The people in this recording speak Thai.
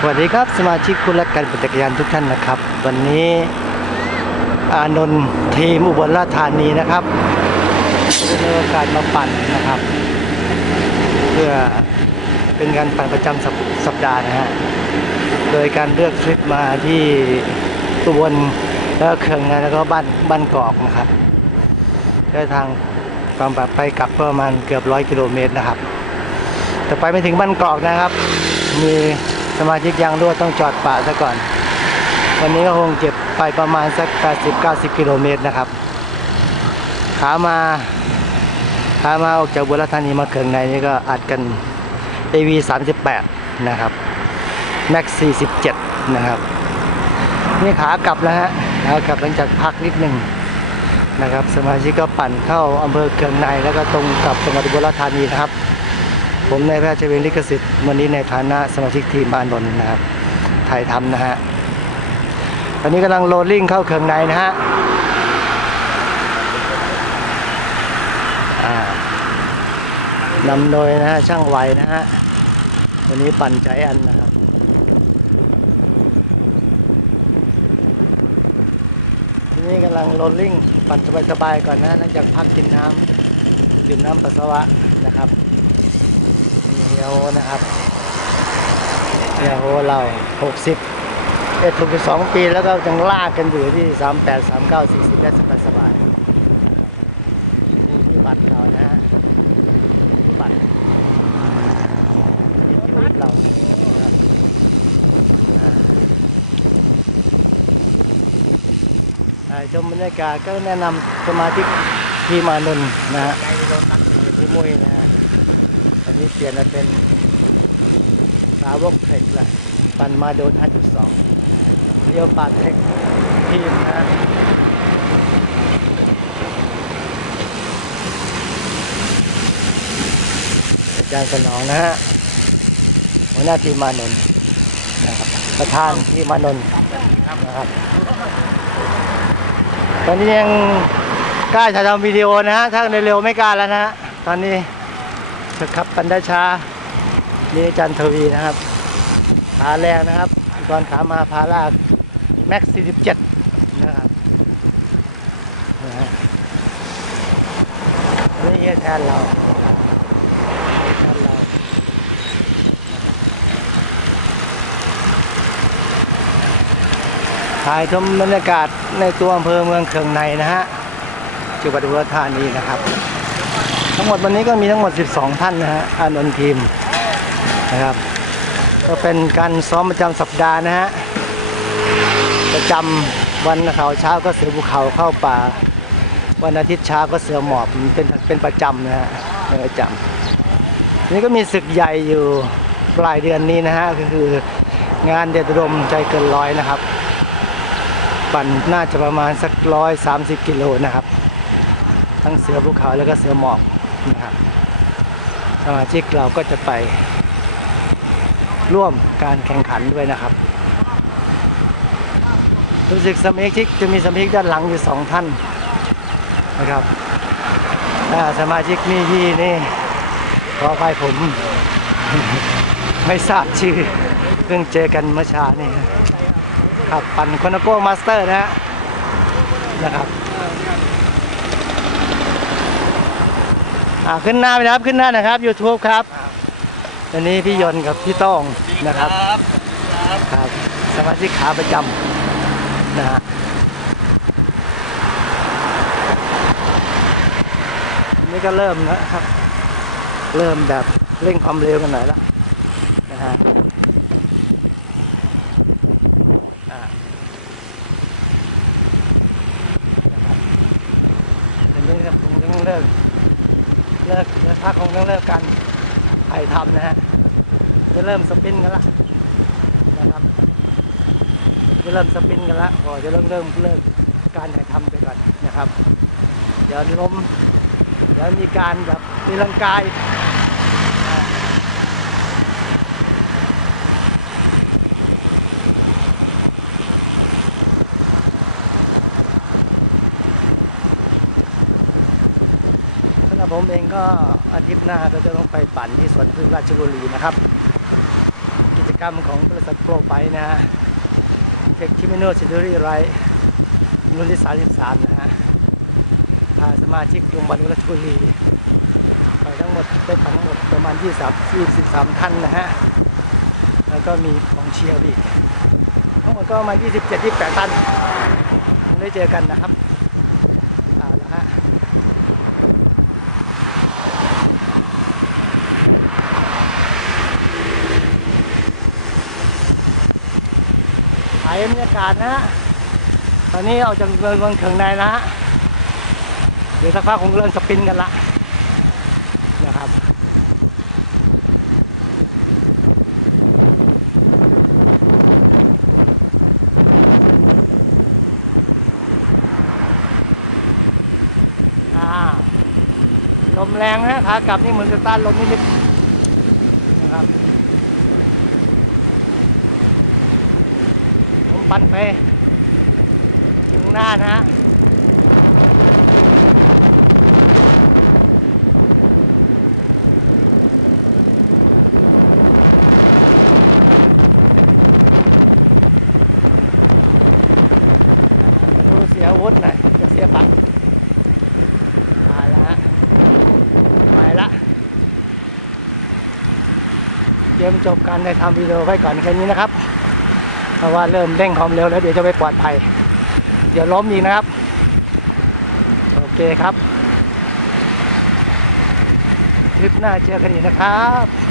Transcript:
สวัสดีครับสมาชิกคุณและการปั่นจักรยานทุกท่านนะครับ วันนี้อานนท์ทีมอุบลราชธานีนะครับจะได้มีโอกาสมาปั่นนะครับ เพื่อเป็นการปั่นประจำสัปสัปดาห์นะฮะโดยการเลือกทริปมาที่อุบลแล้วเคืองนะแล้วก็บ้านบ้านกอกนะครับได้ทางความแบบไปกลับประมาณเกือบร้อยกิโลเมตรนะครับ แต่ไปไม่ถึงบ้านกอกนะครับ มี สมาชิกยังรั่วต้องจอดป่าซะก่อน วันนี้ก็คงเก็บไปประมาณสัก 80-90 กิโลเมตรนะครับ ขามาขามาออกจากบุรีรัมย์ธานีมาเคืองในนี่ก็อัดกัน AV 38 นะครับ Max 47 นะครับ นี่ขากลับแล้วฮะขากลับหลังจากพักนิดหนึ่งนะครับ สมาชิกก็ปั่นเข้าอำเภอเคืองในแล้วก็ตรงกลับจังหวัดอุบลรธานีนะครับ ผมนายแพทย์ชเวงลิขสิทธิ์วันนี้ในฐานะสมาชิกทีมบ้านนนนะครับถ่ายทำนะฮะตอนนี้กำลังโรลลิ่งเข้าเครื่องในนะฮะนำโดยนะฮะช่างไวนะฮะวันนี้ปั่นใจอันนะครับนี่กำลังโรลลิ่งปั่นสบายๆก่อนนะหลังจากพักกินน้ำดื่มน้ำปัสสาวะ นะครับเดี๋ยวนะครับเราหกสิบเอ็ดหกสิบสองปีแล้วก็ยังลากกันอยู่ที่สามแปดสามเก้าสี่สิบได้สบายสบายปัดเอานะปัดถ่ายชมบรรยากาศก็แนะนำสมาชิกที่มานนนะฮะมวยนะฮะอันนี้เปลี่ยนมาเป็นาวกเทคนะปันมาโดนอันที่สองเดียวปากเทคทีมนะอาจารย์สนองนะฮะหัวหน้าทีมมานนท์นประธานทีมมานนท์นะครับตอนนี้ยังกล้าจะทำวิดีโอนะฮะ ถ้าเร็วๆไม่กล้าแล้วนะฮะ ตอนนี้นะครับปันดาชา มีอาจารย์ทวีนะครับขาแรงนะครับตอนขามาพาลากแม็ก47นะครับนะฮะนี่เฮียแทนเราแทนเราถ่ายชมบรรยากาศในตัวอำเภอเมืองเคืองในนะฮะจังหวัดอุบลรธานีนะครับ ทั้งหมดวันนี้ก็มีทั้งหมด 12 ท่านนะฮะอานนท์ทีม นะครับ ก็เป็นการซ้อมประจำสัปดาห์นะฮะประจำวันเขาเช้าก็เสือภูเขาเข้าป่า วันอาทิตย์เช้าก็เสือหมอบเป็นเป็นประจำนะฮะเป็นประจำนี่ก็มีศึกใหญ่อยู่ปลายเดือนนี้นะฮะก็คืองานเดชอุดมใจเกินร้อยนะครับปั่นน่าจะประมาณสักร้อยสามสิบกิโลนะครับ ทั้งเสือภูเขาแล้วก็เสือหมอบนะครับสมาชิกเราก็จะไป ร่วมการแข่งขันด้วยนะครับ รู้สึกสมาชิกจะมีสมาชิกด้านหลังอยู่สองท่านนะครับสมาชิกนี่ที่นี่ขออภัยผม ไม่ทราบชื่อเพิ่งเจอกันเมื่อเช้านี่ครับปั่นคอนโก้มาสเตอร์นะฮะนะครับอ่าขึ้นหน้าไปนะครับขึ้นหน้านะครับ YouTube ครับ อันนี้พี่ยนต์กับพี่ต้องนะครับครับสมาชิกขาประจำนะฮะอันนี่ก็เริ่มนะครับ เริ่มแบบเร่งความเร็วกันหน่อยแล้วนะฮะอ่าอันนี้ครับผมต้องเลิก เลิกเดี๋ยวพักคงต้องเลิกการถ่ายทำนะฮะ จะเริ่มสปินกันละนะครับ จะ เริ่มสปินกันละพอจะเริ่มเริ่มเลิกการถ่ายทำไปก่อนนะครับ เดี๋ยวล้มเดี๋ยวมีการแบบมีร่างกายสำหรับผมเองก็อาทิตย์หน้าก็จะต้องไปปั่นที่สวนพึ่งราชบุรีนะครับ กิจกรรมของบริษัทโปรไปนะฮะ โนซิเดอรี่ไรรุ่นที่ 33 นะฮะพาสมาชิกจังหวัดอุรธานีไปทั้งหมดได้ทั้งหมดประมาณ 23 23ท่านนะฮะ แล้วก็มีของเชียร์อีกทั้งหมดก็ประมาณ27 28 ท่าน ได้เจอกันนะครับเอาละฮะ ถ่ายบรรยา กาศนะฮะตอนนี้ออกจากเมืองเมืองเขิงในนะฮะเดี๋ยวสักพักคงเริ่มสปินกันละนะครับอ่าลมแรงนะขากลับนี่เหมือนสตาร์ทลมนิดๆนะครับ ปั่นไปข้างหน้านะฮะเสียวุ้นหน่อยเสียบัตรตายแล้วฮะตายละ ดี๋ยวจบการได้ทำวิดีโอไว้ก่อนแค่นี้นะครับ เพราะว่าเริ่มเร่งความเร็วแล้วเดี๋ยวจะไปปลอดภัย เดี๋ยวล้มอีกนะครับ โอเคครับคลิปหน้าเจอกันอีกนะครับ